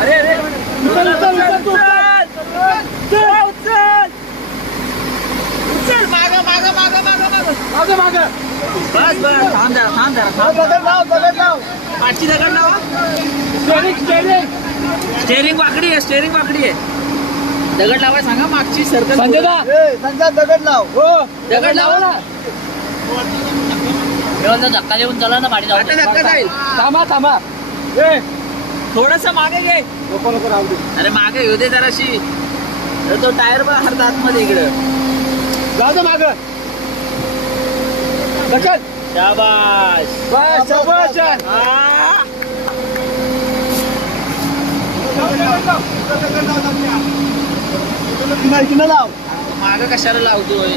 अरे अरे बस बस थांब जरा पाचशे दगड लावा. स्टेरिंग वाकडी आहे, स्टेरिंग वाकडी आहे. दगड लावाय सांगा मागची सर्कल. संजय दगड लाव. हो दगड लावा ना. धक्का देऊन चला ना पाणी आता धक्का जाईल. थांबा थोडस मागे घे. नको राहू दे. अरे मागे येऊ दे जराशी. तो टायर बघ हरता आतमध्ये इकडं. जाऊ दे माग. ढकल. शाबाश. बस शाबाश. माग कशाला लावतोय.